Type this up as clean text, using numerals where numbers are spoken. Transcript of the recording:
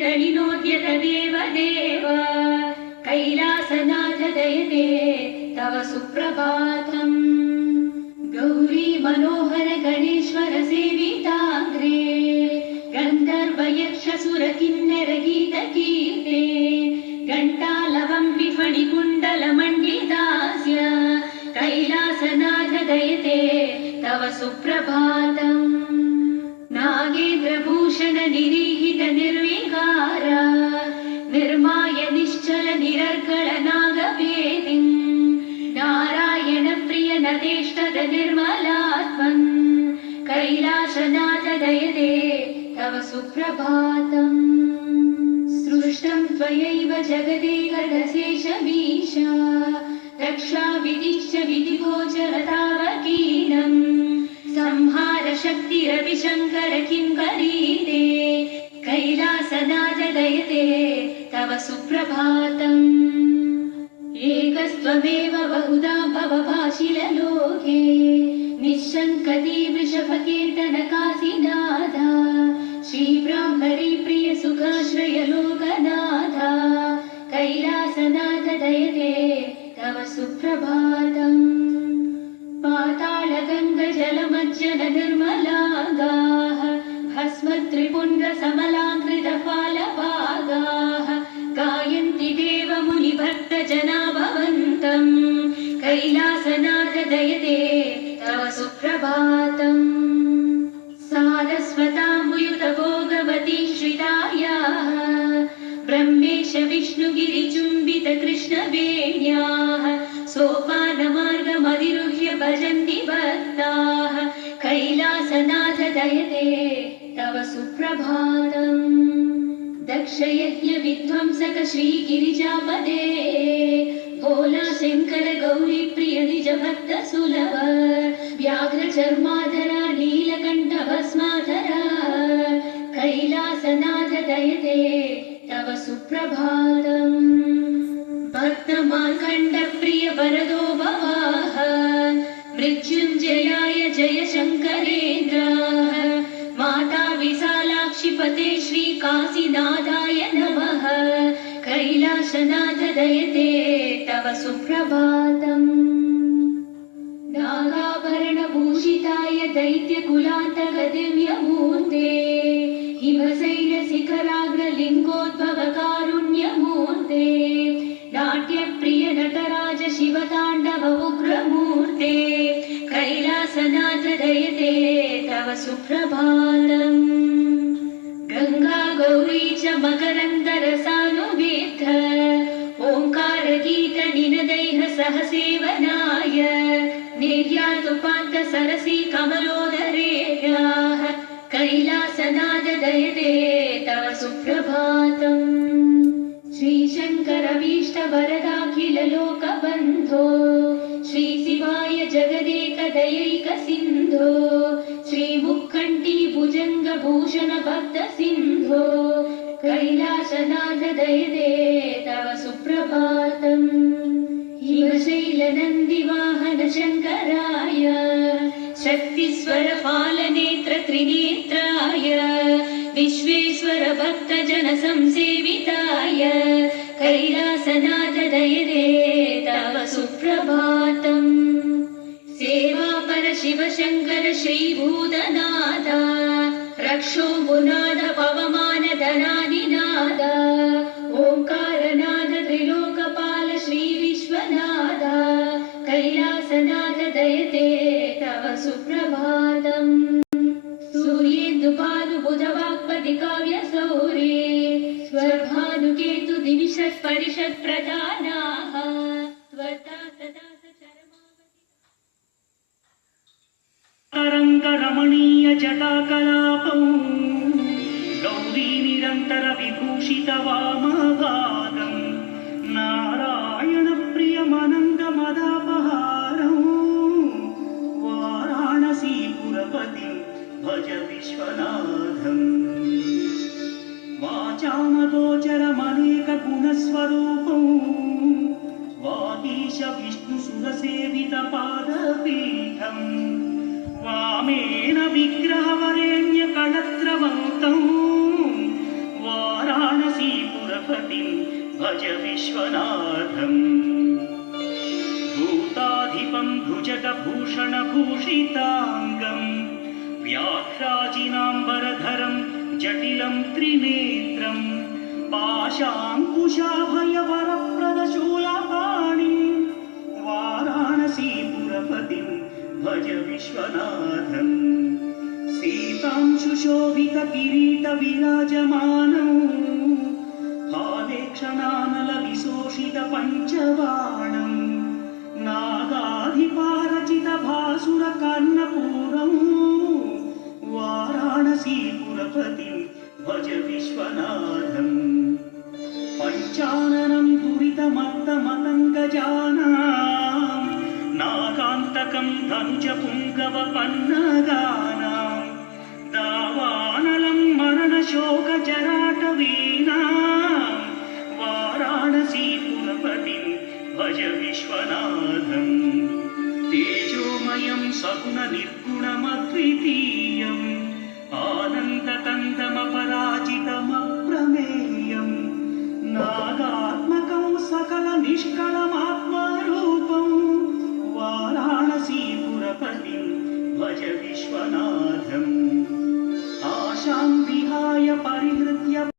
दलिनोद्यत देवदेव कैलासनाथ दयते तव सुप्रभातम्। गौरी मनोहर गणेश्वर सेविताग्रे गन्धर्व यक्ष सुर किन्नर गीत कीर्ते घण्टालवम्बि फणिकुण्डल मण्डितास्य कैलासनाथ दयते तव सुप्रभातम्। नागेन्द्रभूषण निरीहित निर्विकार निर्माय निश्चल निरर्गल नागवेदिम् नारायण प्रिय नदेष्टद निर्मलात्मन् कैलासनाथ दयते तव सुप्रभातम्। सृष्टं त्वयैव जगदेकदशेषमीश रक्षा विधिश्च विधिगोचरतावकीनम् संहार शक्तिरविशङ्कर किङ्करीते कैलासनाथ दयते तव सुप्रभातम्। एकस्त्वमेव बहुधा भवभाषिललोके निःशङ्कती वृषभकीर्तन काशीनाथ श्रीब्राह्मरी प्रिय सुखाश्रय लोकनाथ कैलासनाथ दयते तव सुप्रभातम्। पाताल गङ्ग जलमज्जन निर्मलागाः भस्म त्रिपुण्ड समलाकृत फालभागाः गायन्ति देव मुनि भक्त जना भवन्तम् कैलासनाथ दयते तव सुप्रभातम्। सारस्वताम्बुयुत भोगवती श्रितायाः ब्रह्मेश विष्णुगिरिचुम्बित कृष्णवेण्याः सोपानमार्गमधिरुह्य भजन्ति भक्ताः कैलासनाथ दयते तव सुप्रभातम्। दक्षयज्ञ विध्वंसक श्रीगिरिजापदे भोला शङ्कर गौरी प्रिय निज भक्त सुलभ व्याघ्र चर्माधरा नीलकण्ठ भस्माधरा कैलासनाथ दयते तव सुप्रभातम्। भक्तमार्कण्ड प्रिय वरदो भवाः मृत्युञ्जयाय जय शङ्करेन्द्राः माता विशालाक्षि पते श्रीकाशीनाथाय नमः कैलासनाथ दयते तव सुप्रभातम्। नागाभरणभूषिताय दैत्यकुलान्तक दिव्यमूर्ते हिमशैल शिखराग्रलिङ्गोद्भव कारुण्यमूर्ते नाट्यप्रिय नटराज शिवताण्डव उग्रमूर्ते कैलासनाथ दयते तव सुप्रभातम्। गङ्गा गौरी च मकरन्दरसानुविद्ध ओङ्कार गीत निनदैः सह सेवनाय निर्यातुपान्त सरसी कमलोदरेयाः कैलासनाथ दयते तव सुप्रभातम्। श्रीशङ्करभीष्ट वरदाखिल लोकबन्धो श्रीशिवाय जगदेक दयैक सिन्धो श्रीमुक्कण्ठी भुजङ्ग भूषण भक्त सिन्धो कैलासनाथ दयते तव सुप्रभातम्। हिमशैल नन्दिवाहन शङ्कराय शक्तिस्वर फालनेत्र त्रिनेत्राय विश्वेश्वर भक्त जन संसेविताय कैलासनाथ दयते तव सुप्रभातम्। सेवापर शिव शङ्कर श्रीभूतनाथ रक्षो मुनाद पवमान धनादिनाद ओङ्कारनाद त्रिलोकपाल श्री विश्वनाथ कैलासनाथ दयते तव सुप्रभातम्। सूर्येन्दुभानु बुधवाक्पति काव्य सौर्ये स्वर्भानुकेतु दिविषत् परिषत् प्रधानाः त्वता सदा तरङ्गरमणीय जटाकलापौ गौरी निरन्तर विभूषित वामभागम् नारायण प्रियमनन्दमदापहारौ वाराणसीपुरपतिं भज विश्वनाथम्। वाचामगोचरमनेकगुणस्वरूपौ वागीश विष्णुसुरसेवितपादपीठम् वामेन विग्रहवरेण्य कलत्रवन्तौ वाराण पुरपतिं भज विश्वनाथम् भूताधिपं भुजगभूषणभूषिताङ्गं व्याघ्राजिनाम्बरधरं जटिलं त्रिनेत्रं पाशाङ्कुशाभयवरप्रदशूलपाणिं वाराणसीपुरपतिं भज विश्वनाथम् सीतांशुशोभितकिरीटविराजमानौ हालेक्षणानलविशोषितपञ्चबाणं नागाधिपारचितभासुरकर्णपूरं वाराणसीपुरपतिं भज विश्वनाथम् पञ्चाननं दुरितमत्तमतङ्गजानां नागान्तकं धनुजपुङ्गवपन्नगानां दावानलं मरणशोकजराटवीनां वाराणसीपुरपतिं भज विश्वनाथम् तेजोमयं सगुणनिर्गुणमद्वितीयम् आनन्दकन्दमपराजित